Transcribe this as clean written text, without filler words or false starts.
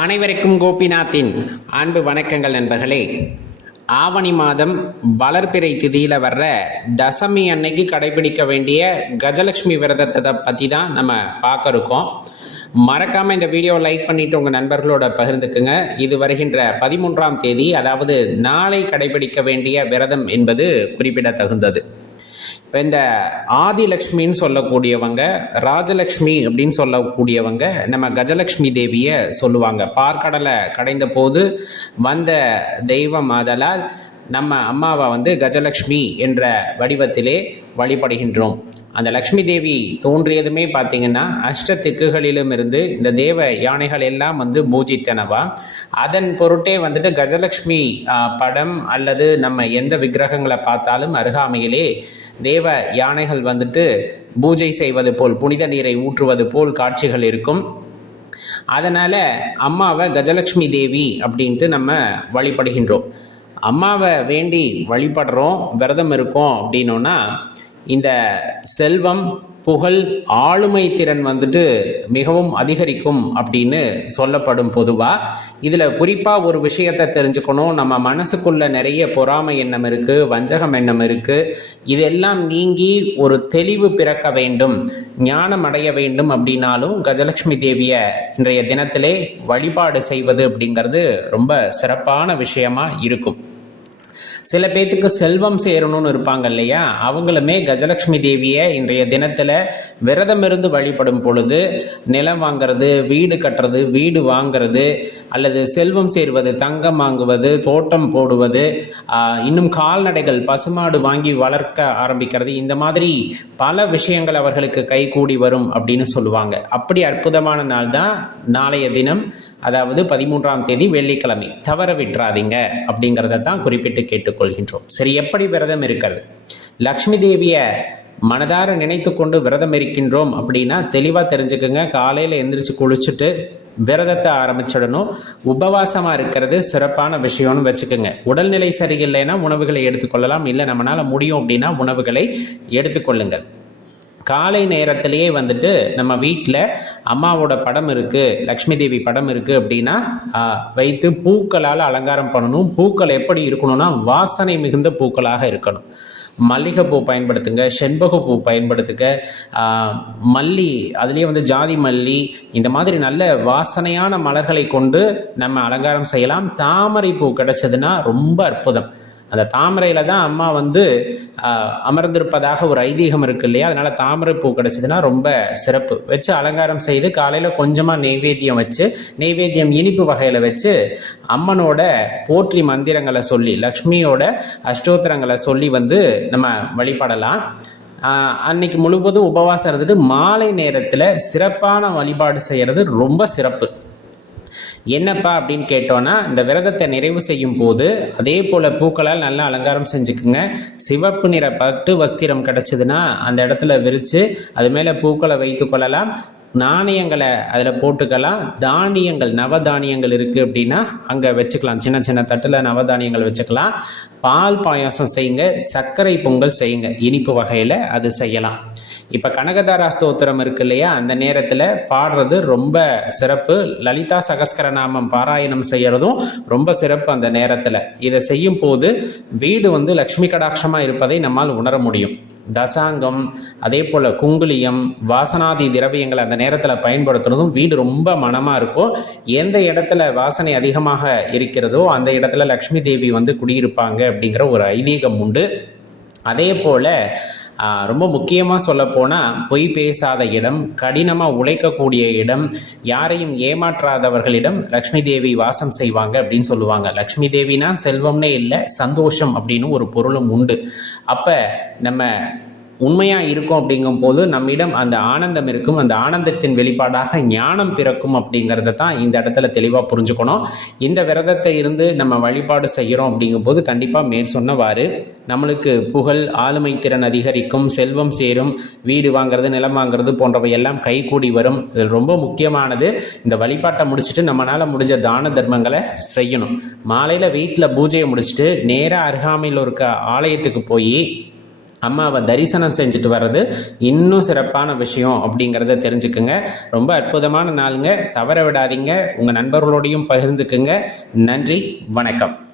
அனைவருக்கும் கோபிநாத்தின் அன்பு வணக்கங்கள் நண்பர்களே. ஆவணி மாதம் வளர்பிறை திதியில் வர்ற தசமி அன்னைக்கு கடைபிடிக்க வேண்டிய கஜலட்சுமி விரதத்தை பற்றி தான் நம்ம பார்க்க இருக்கோம். மறக்காமல் இந்த வீடியோ லைக் பண்ணிவிட்டு உங்கள் நண்பர்களோட பகிர்ந்துக்குங்க. இது வருகின்ற 13ஆம் தேதி, அதாவது நாளை கடைபிடிக்க வேண்டிய விரதம் என்பது குறிப்பிடத்தகுந்தது. இப்போ இந்த ஆதிலக்ஷ்மின்னு சொல்லக்கூடியவங்க, ராஜலக்ஷ்மி அப்படின்னு சொல்லக்கூடியவங்க நம்ம கஜலட்சுமி தேவியை சொல்லுவாங்க. பார்க்கடலை கடைந்த போது வந்த தெய்வம் ஆதலால் நம்ம அம்மாவை கஜலட்சுமி என்ற வடிவத்திலே வழிபடுகின்றோம். அந்த லக்ஷ்மி தேவி தோன்றியதுமே பார்த்தீங்கன்னா அஷ்ட திக்குகளிலும் இருந்து இந்த தேவ யானைகள் எல்லாம் பூஜித்தனவா. அதன் பொருட்டே கஜலட்சுமி படம் அல்லது நம்ம எந்த விக்கிரகங்களை பார்த்தாலும் அருகாமையிலே தேவ யானைகள் பூஜை செய்வது போல், புனித நீரை ஊற்றுவது போல் காட்சிகள் இருக்கும். அதனால் அம்மாவை கஜலட்சுமி தேவி அப்படின்ட்டு நம்ம வழிபடுகின்றோம். அம்மாவை வேண்டி வழிபடுறோம், விரதம் இருக்கோம் அப்படின்னோன்னா இந்த செல்வம், புகழ், ஆளுமை திறன் மிகவும் அதிகரிக்கும் அப்படின்னு சொல்லப்படும். பொதுவாக இதில் குறிப்பாக ஒரு விஷயத்தை தெரிஞ்சுக்கணும். நம்ம மனசுக்குள்ள நிறைய பொறாமை எண்ணம் இருக்குது, வஞ்சகம் எண்ணம் இருக்குது. இதெல்லாம் நீங்கி ஒரு தெளிவு பிறக்க வேண்டும், ஞானம் அடைய வேண்டும் அப்படின்னாலும் கஜலட்சுமி தேவியை இன்றைய தினத்திலே வழிபாடு செய்வது அப்படிங்கிறது ரொம்ப சிறப்பான விஷயமா இருக்கும். சில பேர்த்துக்கு செல்வம் சேரணும்னு இருப்பாங்க இல்லையா, அவங்களுமே கஜலட்சுமி தேவியை இன்றைய தினத்தில் விரதம் இருந்து வழிபடும் பொழுது நிலம் வாங்கிறது, வீடு கட்டுறது, வீடு வாங்கிறது, அல்லது செல்வம் சேர்வது, தங்கம் வாங்குவது, தோட்டம் போடுவது, இன்னும் கால்நடைகள், பசுமாடு வாங்கி வளர்க்க ஆரம்பிக்கிறது, இந்த மாதிரி பல விஷயங்கள் அவர்களுக்கு கைகூடி வரும் அப்படின்னு சொல்லுவாங்க. அப்படி அற்புதமான நாள் தான் நாளைய தினம், அதாவது 13ஆம் தேதி வெள்ளிக்கிழமை. தவற விட்டுறாதீங்க அப்படிங்கிறத தான் குறிப்பிட்டு கேட்டுக்கொள்கின்றோம். சரி, எப்படி விரதம் இருக்கிறது? லக்ஷ்மி தேவியை மனதார நினைத்து கொண்டு விரதம் இருக்கின்றோம் அப்படின்னா தெளிவாக தெரிஞ்சுக்குங்க. காலையில் எந்திரிச்சு குளிச்சுட்டு விரதத்தை ஆரம்பிச்சிடணும். உபவாசமாக இருக்கிறது சிறப்பான விஷயம்னு வச்சுக்கோங்க. உடல்நிலை சரியில்லைன்னா உணவுகளை எடுத்துக்கொள்ளலாம், இல்லை நம்மளால் முடியும் அப்படின்னா உணவுகளை எடுத்துக்கொள்ளுங்கள். காலை நேரத்திலேயே நம்ம வீட்டில் அம்மாவோட படம் இருக்குது, லக்ஷ்மி தேவி படம் இருக்குது அப்படின்னா வைத்து பூக்களால் அலங்காரம் பண்ணணும். பூக்கள் எப்படி இருக்கணும்னா வாசனை மிகுந்த பூக்களாக இருக்கணும். மல்லிகைப்பூ பயன்படுத்துங்க, செண்பகப்பூ பயன்படுத்துங்க, மல்லி, அதுலேயே ஜாதி மல்லி, இந்த மாதிரி நல்ல வாசனையான மலர்களை கொண்டு நம்ம அலங்காரம் செய்யலாம். தாமரை பூ கிடைச்சதுன்னா ரொம்ப அற்புதம். அந்த தாமரையில் தான் அம்மா அமர்ந்திருப்பதாக ஒரு ஐதீகம் இருக்கு இல்லையா, அதனால தாமரை பூ கிடைச்சதுன்னா ரொம்ப சிறப்பு. வச்சு அலங்காரம் செய்து காலையில் கொஞ்சமாக நெய்வேத்தியம் வச்சு, நெய்வேத்தியம் இனிப்பு வகையில் வச்சு அம்மனோட போற்றி மந்திரங்களை சொல்லி, லக்ஷ்மியோட அஷ்டோத்திரங்களை சொல்லி நம்ம வழிபடலாம். அன்னைக்கு முழுவதும் உபவாசம் இருந்துட்டு மாலை நேரத்தில் சிறப்பான வழிபாடு செய்கிறது ரொம்ப சிறப்பு. என்னப்பா அப்படின்னு கேட்டோன்னா, இந்த விரதத்தை நிறைவு செய்யும் போது அதே போல் பூக்களால் நல்லா அலங்காரம் செஞ்சுக்குங்க. சிவப்பு நிற பட்டு வஸ்திரம் கிடச்சிதுன்னா அந்த இடத்துல விரித்து அது மேலே பூக்களை வைத்து கொள்ளலாம். நாணயங்களை அதில் போட்டுக்கலாம். தானியங்கள், நவதானியங்கள் இருக்குது அப்படின்னா அங்கே வச்சுக்கலாம். சின்ன சின்ன தட்டில் நவதானியங்கள் வச்சுக்கலாம். பால் பாயாசம் செய்யுங்க, சர்க்கரை பொங்கல் செய்யுங்க, இனிப்பு வகையில் அது செய்யலாம். இப்போ கனகதாரா ஸ்தோத்திரம் இருக்கு இல்லையா, அந்த நேரத்தில் பாடுறது ரொம்ப சிறப்பு. லலிதா சகஸ்கரநாமம் பாராயணம் செய்கிறதும் ரொம்ப சிறப்பு அந்த நேரத்தில். இதை செய்யும் போது வீடு லக்ஷ்மி கடாட்சமாக இருப்பதை நம்மால் உணர முடியும். தசாங்கம், அதே போல் குங்குலியம், வாசனாதி திரவியங்களை அந்த நேரத்தில் பயன்படுத்துறதும் வீடு ரொம்ப மனமாக இருக்கும். எந்த இடத்துல வாசனை அதிகமாக இருக்கிறதோ அந்த இடத்துல லக்ஷ்மி தேவி குடியிருப்பாங்க அப்படிங்கிற ஒரு ஐதீகம் உண்டு. அதே போல் ரொம்ப முக்கியமாக சொல்லப்போனால் பொய் பேசாத இடம், கடினமாக உழைக்கக்கூடிய இடம், யாரையும் ஏமாற்றாதவர்களிடம் லக்ஷ்மி தேவி வாசம் செய்வாங்க அப்படின்னு சொல்லுவாங்க. லக்ஷ்மி தேவினா செல்வம்னே இல்லை, சந்தோஷம் அப்படின்னு ஒரு பொருளும் உண்டு. அப்போ நம்ம உண்மையாக இருக்கும் அப்படிங்கும் போது நம்மிடம் அந்த ஆனந்தம் இருக்கும். அந்த ஆனந்தத்தின் வெளிப்பாடாக ஞானம் பிறக்கும் அப்படிங்கிறத தான் இந்த இடத்துல தெளிவாக புரிஞ்சுக்கணும். இந்த விரதத்தை இருந்து நம்ம வழிபாடு செய்கிறோம் அப்படிங்கும்போது கண்டிப்பாக மேற் சொன்னவாறு நம்மளுக்கு புகழ், ஆளுமை திறன் அதிகரிக்கும், செல்வம் சேரும், வீடு வாங்கிறது, நிலம் வாங்கிறது போன்றவை எல்லாம் கைகூடி வரும். இதில் ரொம்ப முக்கியமானது, இந்த வழிபாட்டை முடிச்சுட்டு நம்மளால் முடிஞ்ச தான தர்மங்களை செய்யணும். மாலையில் வீட்டில் பூஜையை முடிச்சுட்டு நேராக அருகாமையில் இருக்க ஆலயத்துக்கு போய் அம்மாவை தரிசனம் செஞ்சுட்டு வர்றது இன்னும் சிறப்பான விஷயம் அப்படிங்கிறத தெரிஞ்சுக்குங்க. ரொம்ப அற்புதமான நாளுங்க, தவற விடாதீங்க. உங்கள் நண்பர்களோடையும் பகிர்ந்துக்குங்க. நன்றி, வணக்கம்.